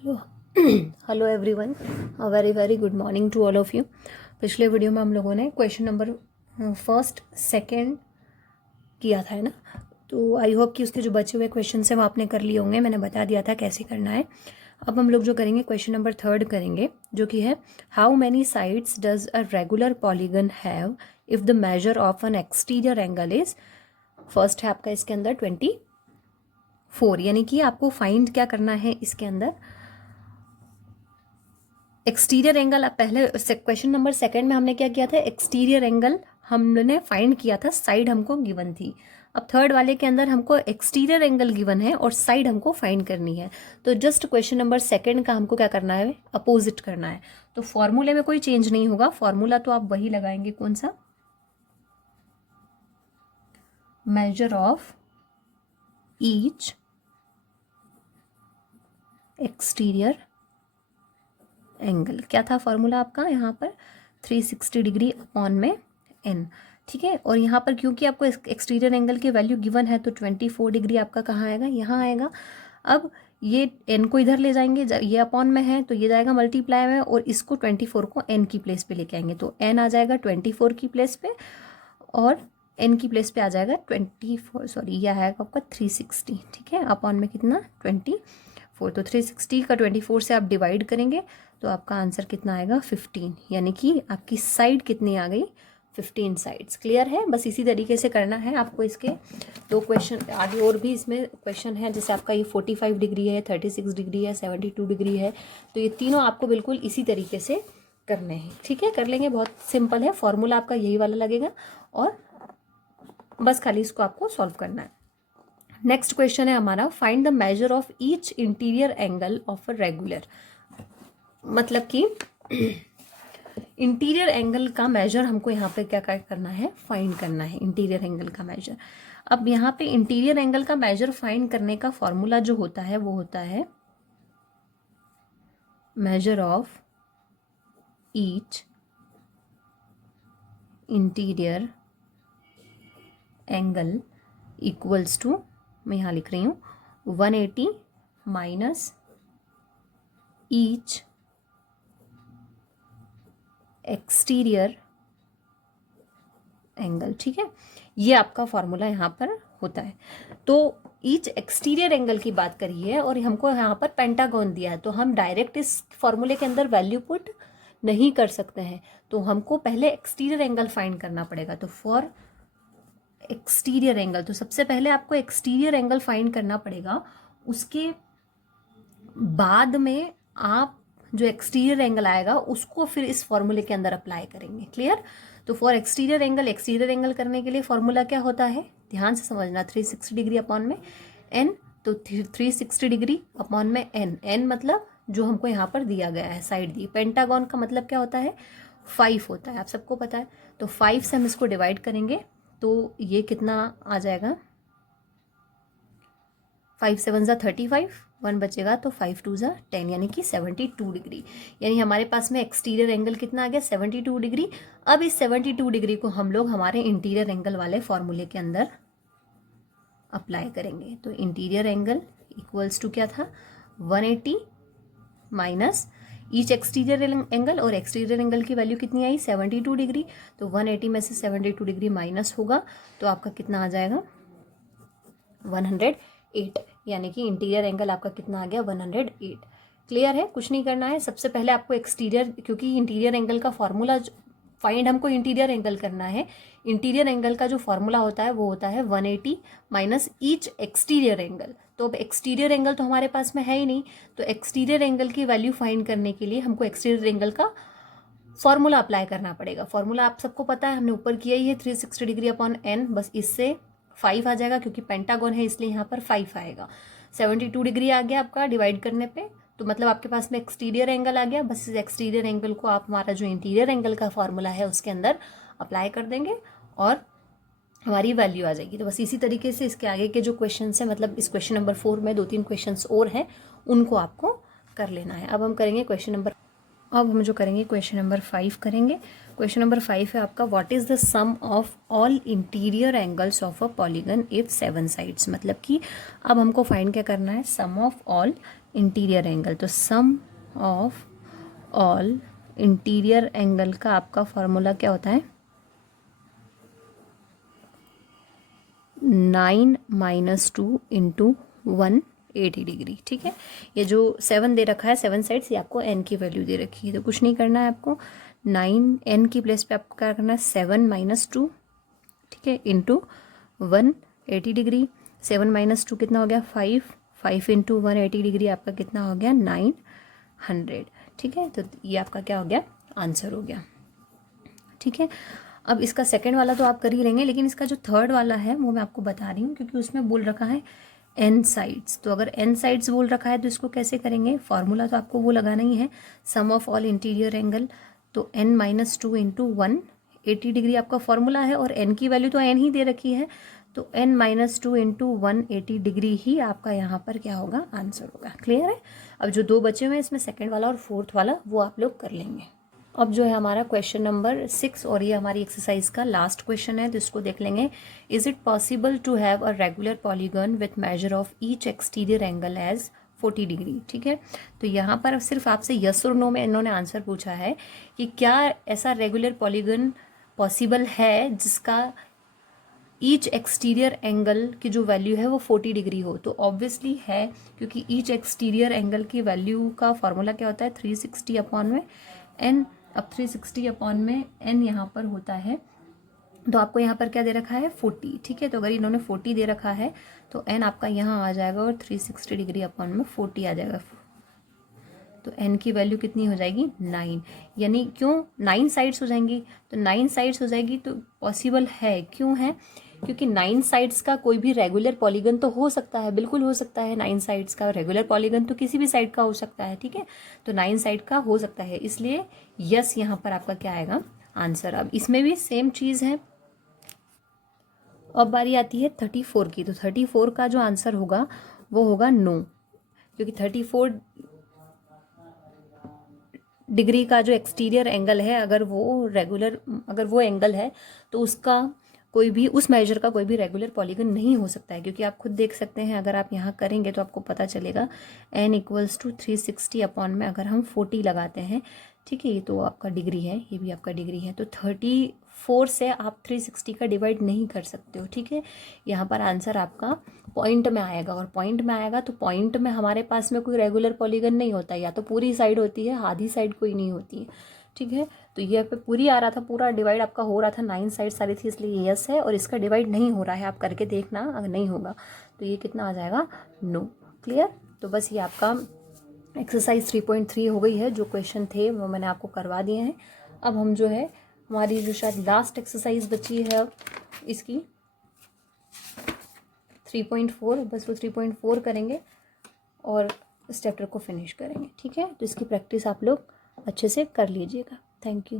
Hello hello everyone, very very good morning to all of you. पिछले video में हम लोगों ने क्वेश्चन नंबर फर्स्ट सेकंड किया था, है ना। तो आई होप कि उसके जो बचे हुए क्वेश्चन हैं वो आपने कर लिए होंगे। मैंने बता दिया था कैसे करना है। अब हम लोग जो करेंगे क्वेश्चन नंबर थर्ड करेंगे, जो कि है how many sides does a regular polygon have if the measure of N exterior angle is. First है आपका इसके अंदर 24, यानी कि आपको फाइंड क्या करना है इसके अंदर एक्सटीरियर एंगल। पहले क्वेश्चन नंबर सेकंड में हमने क्या किया था, एक्सटीरियर एंगल हमने फाइंड किया था, साइड हमको गिवन थी। अब थर्ड वाले के अंदर हमको एक्सटीरियर एंगल गिवन है और साइड हमको फाइंड करनी है। तो जस्ट क्वेश्चन नंबर सेकंड का हमको क्या करना है, अपोजिट करना है। तो फॉर्मूले में कोई चेंज नहीं होगा, फॉर्मूला तो आप वही लगाएंगे, कौन सा, major of each exterior angle. क्या था फॉर्मूला आपका यहाँ पर, 360 डिग्री अपॉन में एन, ठीक है। और यहाँ पर क्योंकि आपको एक्सटीरियर एंगल की वैल्यू गिवन है तो 24 डिग्री आपका कहाँ आएगा, यहाँ आएगा। अब ये एन को इधर ले जाएंगे, ये अपॉन में है तो ये जाएगा मल्टीप्लाई में, और इसको 24 को एन की प्लेस पे लेके आएंगे तो एन आ जाएगा 24 की प्लेस पे, और एन की प्लेस पे आ जाएगा 24, सॉरी यह आएगा आपका 360, ठीक है। अपॉन में कितना 24, तो 360 का 24 से आप डिवाइड करेंगे तो आपका आंसर कितना आएगा 15, यानी कि आपकी साइड कितनी आ गई, 15 साइड्स। क्लियर है, बस इसी तरीके से करना है आपको। इसके दो क्वेश्चन आगे और भी इसमें क्वेश्चन है, जैसे आपका ये 45 डिग्री है, 36 डिग्री है, 72 डिग्री है, तो ये तीनों आपको बिल्कुल इसी तरीके से करने हैं, ठीक है। कर लेंगे, बहुत सिंपल है, फॉर्मूला आपका यही वाला लगेगा और बस खाली इसको आपको सॉल्व करना है। नेक्स्ट क्वेश्चन है हमारा, find the major of each interior angle of a regular. मतलब कि इंटीरियर एंगल का मेजर हमको यहाँ पे क्या करना है, फाइंड करना है इंटीरियर एंगल का मेजर। अब यहाँ पे इंटीरियर एंगल का मेजर फाइंड करने का फॉर्मूला जो होता है वो होता है measure of each interior angle equals to, मैं यहाँ लिख रही हूँ 180 माइनस ईच एक्सटीरियर एंगल, ठीक है। ये आपका फॉर्मूला यहाँ पर होता है। तो ईच एक्सटीरियर एंगल की बात करी है और हमको यहाँ पर पेंटागन दिया है, तो हम डायरेक्ट इस फॉर्मूले के अंदर वैल्यू पुट नहीं कर सकते हैं, तो हमको पहले एक्सटीरियर एंगल फाइंड करना पड़ेगा। तो फॉर एक्सटीरियर एंगल, तो सबसे पहले आपको एक्सटीरियर एंगल फाइंड करना पड़ेगा, उसके बाद में आप जो एक्सटीरियर एंगल आएगा उसको फिर इस फॉर्मूले के अंदर अप्लाई करेंगे। क्लियर। तो फॉर एक्सटीरियर एंगल करने के लिए फॉर्मूला क्या होता है, ध्यान से समझना, 360 डिग्री अपॉन में एन, तो 360 डिग्री अपॉन में एन, एन मतलब जो हमको यहाँ पर दिया गया है, साइड दी। पेंटागन का मतलब क्या होता है, 5 होता है, आप सबको पता है। तो 5 से हम इसको डिवाइड करेंगे तो ये कितना आ जाएगा, 5 7 ज़ा 35, 1 बचेगा तो 5 2 ज़ा 10, यानी कि 72 डिग्री। यानी हमारे पास में एक्सटीरियर एंगल कितना आ गया, 72 डिग्री। अब इस 72 डिग्री को हम लोग हमारे इंटीरियर एंगल वाले फॉर्मूले के अंदर अप्लाई करेंगे। तो इंटीरियर एंगल इक्वल्स टू क्या था, 180 माइनस ईच एक्सटीरियर एंगल, और एक्सटीरियर एंगल की वैल्यू कितनी आई, 72 डिग्री। तो 180 में से 72 डिग्री माइनस होगा तो आपका कितना आ जाएगा, 108, यानी कि इंटीरियर एंगल आपका कितना आ गया, 108। क्लियर है, कुछ नहीं करना है। सबसे पहले आपको एक्सटीरियर, क्योंकि इंटीरियर एंगल का फॉर्मूला फाइंड हमको इंटीरियर एंगल करना है, इंटीरियर एंगल का जो फॉर्मूला होता है वो होता है 180 माइनस ईच एक्सटीरियर एंगल। तो अब एक्सटीरियर एंगल तो हमारे पास में है ही नहीं, तो एक्सटीरियर एंगल की वैल्यू फाइंड करने के लिए हमको एक्सटीरियर एंगल का फॉर्मूला अप्लाई करना पड़ेगा। फॉर्मूला आप सबको पता है, हमने ऊपर किया ही है, 360 डिग्री अपॉन एन, बस इससे 5 आ जाएगा, क्योंकि पेंटागन है इसलिए यहाँ पर 5 आएगा। 72 डिग्री आ गया आपका डिवाइड करने पे, तो मतलब आपके पास में एक्सटीरियर एंगल आ गया। बस इस एक्सटीरियर एंगल को आप हमारा जो इंटीरियर एंगल का फॉर्मूला है उसके अंदर अप्लाई कर देंगे और हमारी वैल्यू आ जाएगी। तो बस इसी तरीके से इसके आगे के जो क्वेश्चन है, मतलब इस क्वेश्चन नंबर 4 में 2-3 क्वेश्चन और हैं, उनको आपको कर लेना है। अब हम करेंगे क्वेश्चन नंबर 5 करेंगे। क्वेश्चन नंबर 5 है आपका, what is the sum of all interior angles of a polygon if 7 sides. मतलब कि अब हमको फाइंड क्या करना है, sum of all interior angle, तो sum of all interior angle का आपका फॉर्मूला क्या होता है, 9 - 2 × 180 डिग्री। ठीक है, ये जो 7 दे रखा है 7 साइड्स, ये आपको n की वैल्यू दे रखी है, तो कुछ नहीं करना है आपको, 9 n की प्लेस पे आपको क्या करना है 7 - 2, ठीक है, इंटू 180 डिग्री। 7 - 2 कितना हो गया 5, 5 × 180 डिग्री आपका कितना हो गया 900। ठीक है, तो ये आपका क्या हो गया, आंसर हो गया। ठीक है, अब इसका सेकंड वाला तो आप कर ही लेंगे, लेकिन इसका जो थर्ड वाला है वो मैं आपको बता रही हूँ, क्योंकि उसमें बोल रखा है n साइड्स। तो अगर n साइड्स बोल रखा है तो इसको कैसे करेंगे, फॉर्मूला तो आपको वो लगाना ही है, sum of all interior angle, तो n - 2 × 180 डिग्री आपका फॉर्मूला है, और n की वैल्यू तो n ही दे रखी है, तो n - 2 × 180 डिग्री ही आपका यहाँ पर क्या होगा, आंसर होगा। क्लियर है। अब जो दो बचे हुए हैं इसमें सेकेंड वाला और फोर्थ वाला वो आप लोग कर लेंगे। अब जो है हमारा क्वेश्चन नंबर 6, और ये हमारी एक्सरसाइज का लास्ट क्वेश्चन है, तो इसको देख लेंगे। Is it possible to have a regular polygon with measure of each exterior angle as 40 degree. ठीक है, तो यहाँ पर सिर्फ आपसे यस और नो में इन्होंने आंसर पूछा है कि क्या ऐसा रेगुलर पॉलीगन पॉसिबल है जिसका ईच एक्सटीरियर एंगल की जो वैल्यू है वो 40 डिग्री हो। तो ऑब्वियसली है, क्योंकि ईच एक्सटीरियर एंगल की वैल्यू का फॉर्मूला क्या होता है 360 अपॉन में n। अब 360 अपॉन में n यहाँ पर होता है, तो आपको यहाँ पर क्या दे रखा है 40। ठीक है, तो अगर इन्होंने 40 दे रखा है तो n आपका यहाँ आ जाएगा और 360 डिग्री अपॉन में 40 आ जाएगा, तो n की वैल्यू कितनी हो जाएगी 9। यानी क्यों 9 साइड्स हो जाएंगी, तो 9 साइड्स हो जाएगी तो पॉसिबल है, क्यों है, क्योंकि 9 साइड्स का कोई भी रेगुलर पॉलीगन तो हो सकता है, बिल्कुल हो सकता है। 9 साइड्स का रेगुलर पॉलीगन तो किसी भी साइड का हो सकता है। ठीक है, तो 9 साइड का हो सकता है, इसलिए यस यहाँ पर आपका क्या आएगा आंसर। अब इसमें भी सेम चीज़ है। अब बारी आती है 34 की, तो 34 का जो आंसर होगा वो होगा नो, क्योंकि 34 डिग्री का जो एक्सटीरियर एंगल है, अगर वो एंगल है तो उसका कोई भी उस मेजर का कोई भी रेगुलर पॉलीगन नहीं हो सकता है, क्योंकि आप खुद देख सकते हैं, अगर आप यहाँ करेंगे तो आपको पता चलेगा n = 360 अपॉन में अगर हम 40 लगाते हैं। ठीक है, ये तो आपका डिग्री है, ये भी आपका डिग्री है, तो 34 से आप 360 का डिवाइड नहीं कर सकते हो। ठीक है, यहाँ पर आंसर आपका पॉइंट में आएगा, और पॉइंट में आएगा तो पॉइंट में हमारे पास में कोई रेगुलर पॉलीगन नहीं होता, या तो पूरी साइड होती है, आधी साइड कोई नहीं होती है। ठीक है, तो ये पे पूरी आ रहा था, पूरा डिवाइड आपका हो रहा था, 9 साइड सारी थी, इसलिए यस है, और इसका डिवाइड नहीं हो रहा है, आप करके देखना, अगर नहीं होगा तो ये कितना आ जाएगा नो। क्लियर, तो बस ये आपका एक्सरसाइज 3.3 हो गई है। जो क्वेश्चन थे वो मैंने आपको करवा दिए हैं। अब हम जो है हमारी जो शायद लास्ट एक्सरसाइज बची है अब इसकी 3.4, बस वो 3.4 करेंगे और इस चैप्टर को फिनिश करेंगे। ठीक है, तो इसकी प्रैक्टिस आप लोग अच्छे से कर लीजिएगा। Thank you.